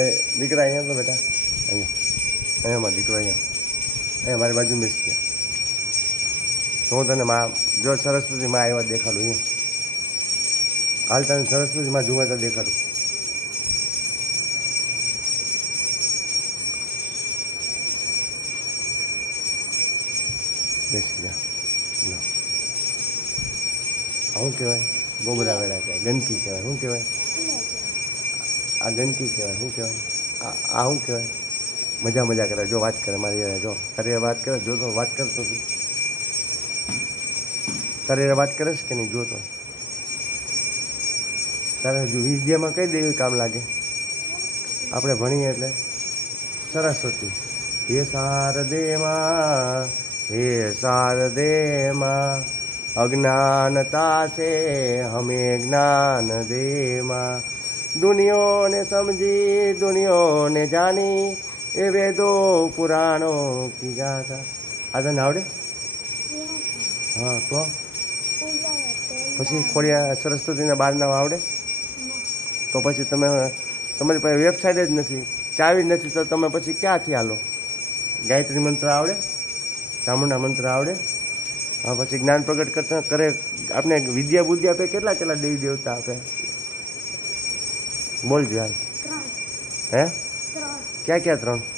એ, દીકરા અહીંયા તો બેટા? અહીંયા. અહીંયા મારો દીકરો અહીંયા. અહીંયા મારી બાજુ મિસ છે. હું તને માં, જો સરસ્વતી માં આવ્યા દેખાડું અહીંયા. હાલ તને સરસ્વતી માં જોવા તો દેખાડું. બેસી જા. શું કહેવાય? ગોબરા વેળા કહેવાય, ગંદકી કહેવાય. શું કહેવાય? આ ગંદકી કહેવાય, શું કહેવાય? આ શું કહેવાય? મજા મજા કરે, જો વાત કરે મારી જો. તારી વાત કરે, જો તો વાત કરતો તું. તારી વાત કરે કે નહીં જોતો તારે હજુ વિદ્યામાં કઈ દેવી કામ લાગે? આપણે ભણીએ એટલે. સરસ્વતી. હે શારદે માં, હે શારદે માં, અજ્ઞાનતા છે, હમે જ્ઞાન દે માં. દુનિયોને સમજી, દુનિયોને જાણી, એ વેદો પુરાણો કી ગાથા આ તને આવડે? હા તો પછી ખોડિયા સરસ્વતીના બાર નામ આવડે? તો પછી તમે, તમારી પાસે વેબસાઇટ જ નથી. ચાવી જ નથી, તો તમે પછી ક્યાંથી હાલો ગાયત્રી મંત્ર આવડે? ચામુંડા મંત્ર આવડે? હા, પછી જ્ઞાન પ્રગટ કરતા કરે આપણે વિદ્યા બુદ્ધિ આપે? કેટલા કેટલા દેવી દેવતા આપે? બોલજો હાલ. હે? ક્યાં ક્યાં ત્રણ?